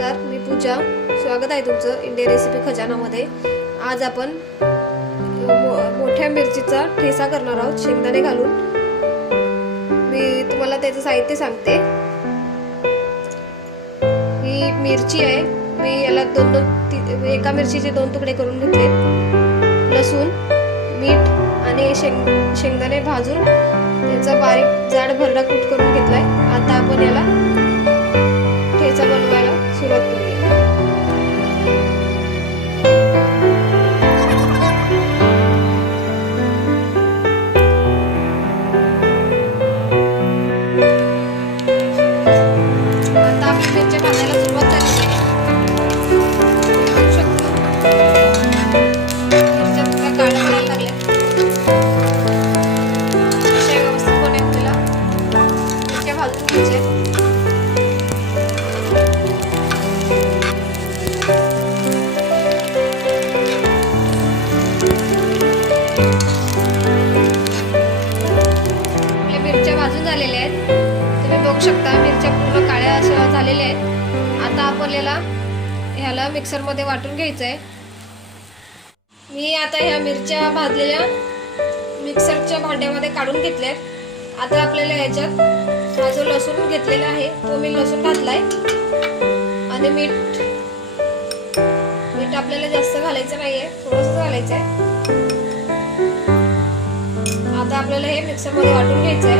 नमस्कार मी पूजा. स्वागत आहे तुमचं इंडिया रेसिपी खजानामध्ये. आज आपण मो- मोठ्या मिरचीचा ठेसा करणार आहोत शेंगदाणे घालून. मी तुम्हाला त्याचं साहित्य सांगते. ही मिरची आहे. मी याला दोन दोन एका मिरचीचे दोन तुकडे करून घेतले. लसूण मीठ आणि शेंग शेंगदाणे भाजून त्याचा बारीक जाड भरडा कूट करून घेतलाय. आता आपण याला आपल्या मिरच्या भाजून झालेल्या आहेत. तुम्ही बघू शकता मिरच्या पूर्ण काळ्या अशा झालेल्या आहेत. आता आपल्याला ह्याला मिक्सरमध्ये वाटून घ्यायचं आहे मी आता ह्या मिरच्या भाजलेल्या मिक्सरच्या भांड्यामध्ये काढून घेतल्या आहेत आता आपल्याला ह्याच्यात हा जो लसूण घेतलेला आहे तो मी लसूण घातलाय. आणि मीठ मीठ आपल्याला जास्त घालायचं नाहीये थोडंसं घालायचं आहे आता आपल्याला हे मिक्सरमध्ये वाटून घ्यायचं आहे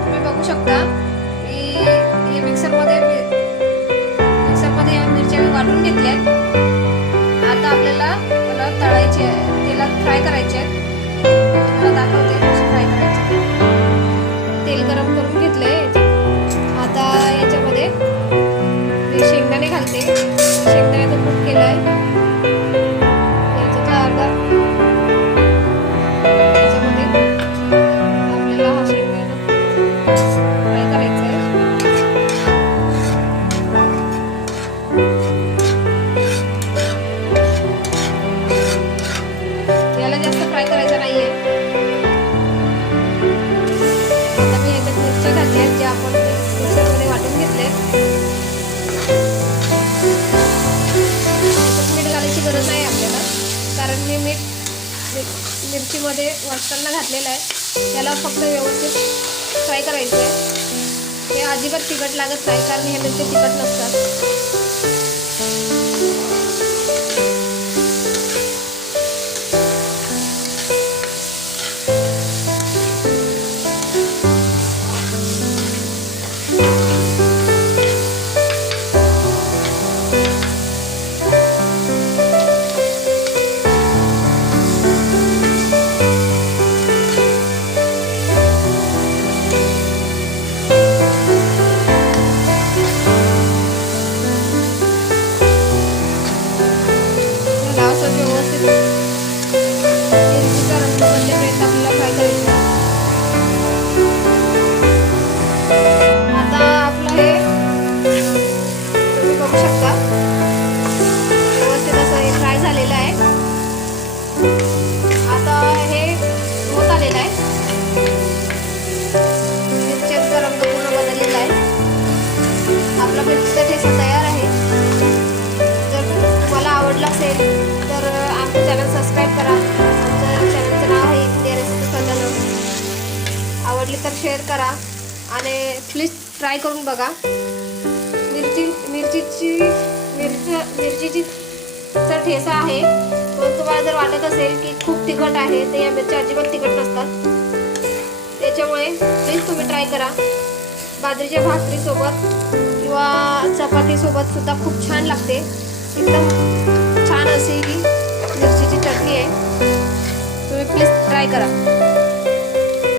तुम्ही बघू शकता मी हे मिक्सरमध्ये मिक्सरमध्ये या मिरच्या मी वाटून घेतल्या आता आपल्याला त्याला तळायचे आहे. तेलात फ्राय करायचे आहे तुम्हाला दाखवते. कारण मी मीठ मिरचीमध्ये वाटताना घातलेलं आहे. त्याला फक्त व्यवस्थित फ्राय करायचं आहे. हे अजिबात तिखट लागत नाही कारण हे मिरची तिखट नसतात. मला असं व्यवस्थित मिरचीचा रंग बनल्यापर्यंत आपल्याला फ्राय करायचं आता आपलं हे तुम्ही बघू शकता. व्यवस्थित असं हे फ्राय झालेलं आहे. आता हे होत आलेलं आहे. मिरच्याचा रंग पूर्ण बदललेला आहे. आपला मिरचीचा ठेचा तयार आहे. करा आणि प्लीज ट्राय करून बघा. मिरची मिरचीची मिरची मिरचीची तर ठेसा आहे. पण तुम्हाला जर वाटत असेल की खूप तिखट आहे तर या मिरच्या अजिबात तिखट नसतात. त्याच्यामुळे प्लीज तुम्ही ट्राय करा. बाजरीच्या भाकरीसोबत किंवा चपातीसोबत सुद्धा खूप छान लागते. एकदम छान अशी ही मिरचीची चटणी आहे. तुम्ही प्लीज ट्राय करा.